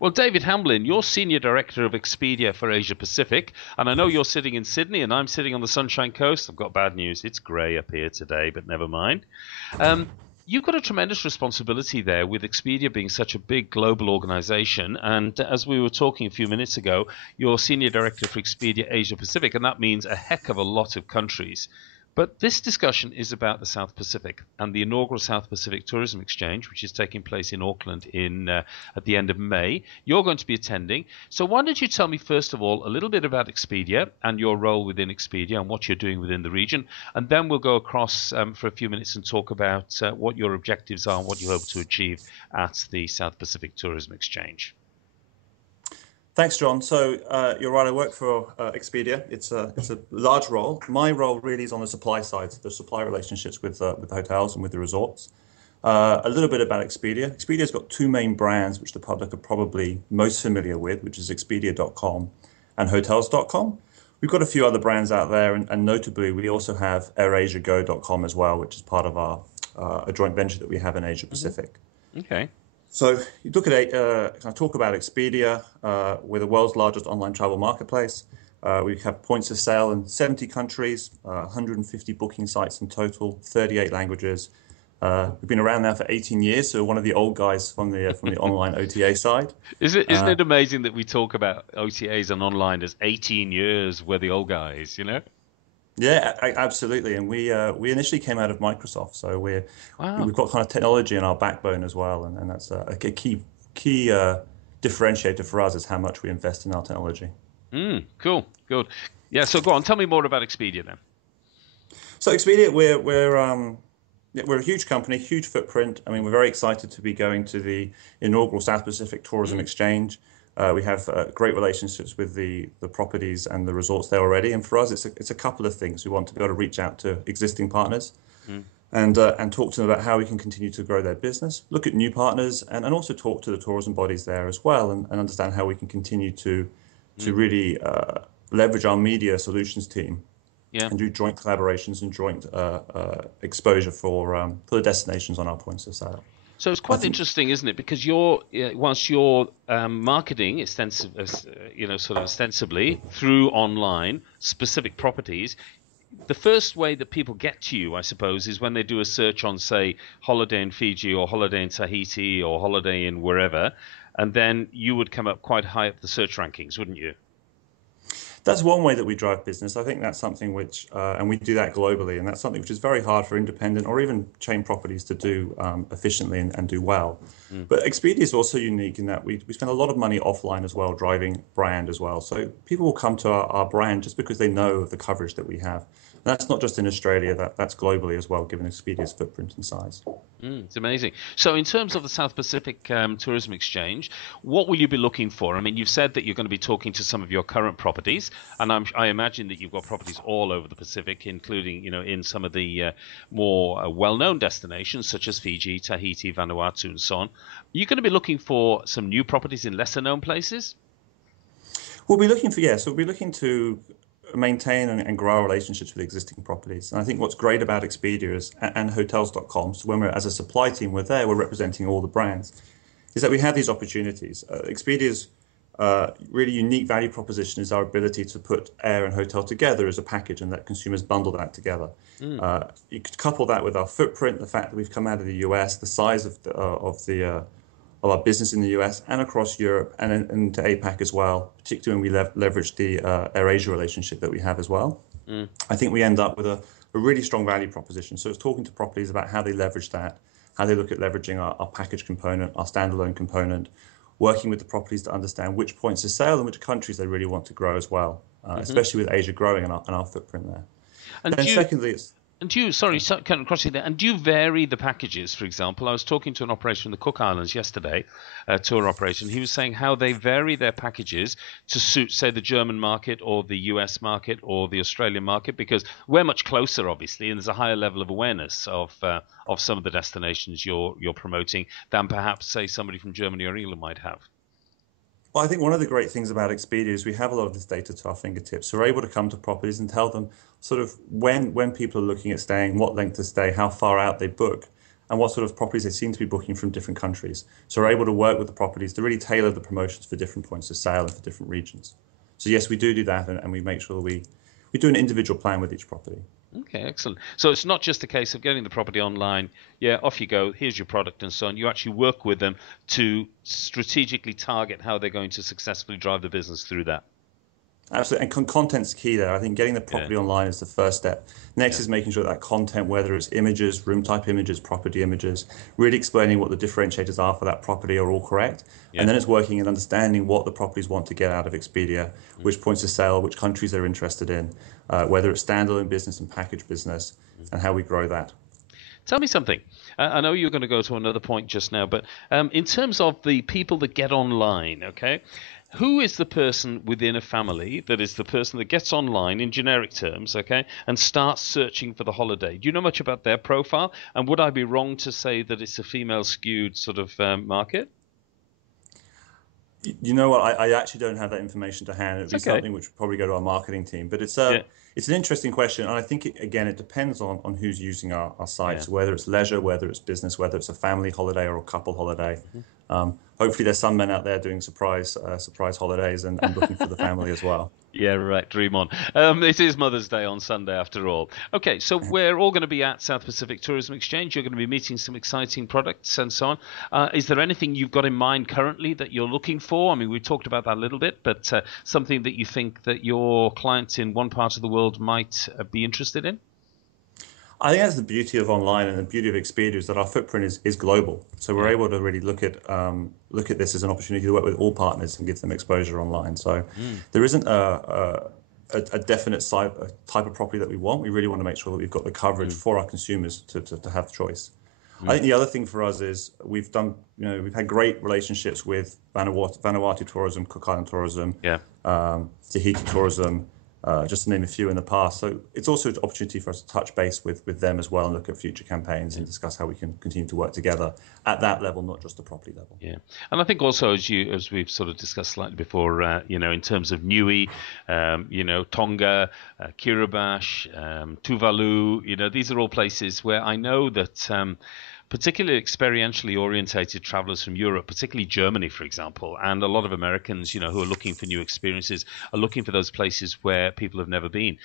Well, David Hamblin, you're Senior Director of Expedia for Asia Pacific, and I know you're sitting in Sydney and I'm sitting on the Sunshine Coast. I've got bad news. It's grey up here today, but never mind. Um, you've got a tremendous responsibility there with Expedia being such a big global organization. And as we were talking a few minutes ago, you're Senior Director for Expedia Asia Pacific, and that means a heck of a lot of countries. But this discussion is about the South Pacific and the inaugural South Pacific Tourism Exchange, which is taking place in Auckland at the end of May. You're going to be attending. So why don't you tell me, first of all, a little bit about Expedia and your role within Expedia and what you're doing within the region. And then we'll go across for a few minutes and talk about what your objectives are and what you hope to achieve at the South Pacific Tourism Exchange. Thanks, John. So you're right. I work for Expedia. It's a large role. My role really is on the supply side, the supply relationships with the hotels and with the resorts. A little bit about Expedia. Expedia's got two main brands, which the public are probably most familiar with, which is Expedia.com and Hotels.com. We've got a few other brands out there, and notably, we also have AirAsiaGo.com as well, which is part of our a joint venture that we have in Asia Pacific. Okay. So you look at kind of talk about Expedia. We're the world's largest online travel marketplace. We have points of sale in 70 countries, 150 booking sites in total, 38 languages. We've been around now for 18 years, so one of the old guys from the online OTA side. Isn't it amazing that we talk about OTAs and online as 18 years, we're the old guys, you know? Yeah, absolutely. And we initially came out of Microsoft, so Wow. we've got kind of technology in our backbone as well, and that's a key differentiator for us is how much we invest in our technology. Cool. Good. Yeah, so go on, tell me more about Expedia then. So Expedia, we're a huge company, huge footprint. I mean, we're very excited to be going to the inaugural South Pacific Tourism Exchange. We have great relationships with the properties and the resorts there already. And for us, it's a couple of things. We want to be able to reach out to existing partners Mm, and talk to them about how we can continue to grow their business, look at new partners, and also talk to the tourism bodies there as well, and understand how we can continue to mm, really leverage our media solutions team yeah. and do joint collaborations and joint exposure for the destinations on our points of sale. So it's I quite think interesting, isn't it? Because whilst you're marketing sort of ostensibly through online specific properties, the first way that people get to you, I suppose, is when they do a search on, say, holiday in Fiji or holiday in Tahiti or holiday in wherever, and then you would come up quite high up the search rankings, wouldn't you? that's one way that we drive business. I think that's something which, and we do that globally, and that's something which is very hard for independent or even chain properties to do efficiently and do well. Mm, But Expedia is also unique in that we spend a lot of money offline as well, driving brand as well. So people will come to our brand just because they know of the coverage that we have. And that's not just in Australia, that's globally as well, given Expedia's footprint and size. it's amazing. So, in terms of the South Pacific Tourism Exchange, what will you be looking for? I mean, you've said that you're going to be talking to some of your current properties, and I imagine that you've got properties all over the Pacific, including, in some of the more well-known destinations such as Fiji, Tahiti, Vanuatu, and so on. Are you going to be looking for some new properties in lesser-known places? We'll be looking to maintain and grow our relationships with existing properties. And I think what's great about Expedia is, and Hotels.com, so when we're as a supply team, we're representing all the brands, is that we have these opportunities. Expedia's really unique value proposition is our ability to put air and hotel together as a package and let consumers bundle that together. Mm, You could couple that with our footprint, the fact that we've come out of the US, the size of our business in the US and across Europe and into APAC as well, particularly when we leverage the AirAsia relationship that we have as well. mm, I think we end up with a really strong value proposition. So it's talking to properties about how they leverage that, how they look at leveraging our package component, our standalone component, working with the properties to understand which points of sale and which countries they really want to grow as well, hmm especially with Asia growing and our footprint there. And Then do you secondly, it's And do you, sorry, kind of crossing there, and do you vary the packages? For example, I was talking to an operator in the Cook Islands yesterday, a tour operation. He was saying how they vary their packages to suit, say, the German market or the US market or the Australian market, because we're much closer, obviously, and there's a higher level of awareness of some of the destinations you're promoting than perhaps, say, somebody from Germany or England might have. Well, I think one of the great things about Expedia is we have a lot of this data to our fingertips. So we're able to come to properties and tell them sort of when people are looking at staying, what length of stay, how far out they book, and what sort of properties they seem to be booking from different countries. So we're able to work with the properties to really tailor the promotions for different points of sale and for different regions. So yes, we do that, and we make sure we do an individual plan with each property. Okay, excellent. So it's not just a case of getting the property online, yeah, off you go, here's your product and so on. You actually work with them to strategically target how they're going to successfully drive the business through that. Absolutely, and content's key there. I think getting the property online is the first step. Next is making sure that content, whether it's images, room type images, property images, really explaining what the differentiators are for that property are all correct. And then it's working and understanding what the properties want to get out of Expedia, which points of sale, which countries they're interested in, whether it's standalone business and package business, and how we grow that. Tell me something. I know you're going to go to another point just now, but in terms of the people that get online, okay, who is the person within a family that is the person that gets online in generic terms, okay, and starts searching for the holiday? Do you know much about their profile? And would I be wrong to say that it's a female skewed sort of market? You know what? I actually don't have that information to hand. It'd be something which would probably go to our marketing team. But it's an interesting question, and I think it depends on who's using our sites, whether it's leisure, whether it's business, whether it's a family holiday or a couple holiday. Hopefully, there's some men out there doing surprise holidays and looking for the family as well. Yeah, right. Dream on. It is Mother's Day on Sunday, after all. Okay, so we're all going to be at South Pacific Tourism Exchange. You're going to be meeting some exciting products and so on. Is there anything you've got in mind currently that you're looking for? I mean, we talked about that a little bit, but something that you think that your clients in one part of the world might be interested in? I think that's the beauty of online and the beauty of Expedia is that our footprint is global. So we're able to really look at this as an opportunity to work with all partners and give them exposure online. So there isn't a definite type of property that we want. We really want to make sure that we've got the coverage for our consumers to have choice. I think the other thing for us is we've had great relationships with Vanuatu Tourism, Cook Island Tourism, Tahiti Tourism, just to name a few in the past. So it's also an opportunity for us to touch base with them as well and look at future campaigns and discuss how we can continue to work together at that level, not just the property level. Yeah, and I think also as we've sort of discussed slightly before, in terms of Niue, Tonga, Kiribati, Tuvalu, these are all places where I know that particularly experientially orientated travelers from Europe, particularly Germany, for example, and a lot of Americans, who are looking for new experiences, are looking for those places where people have never been.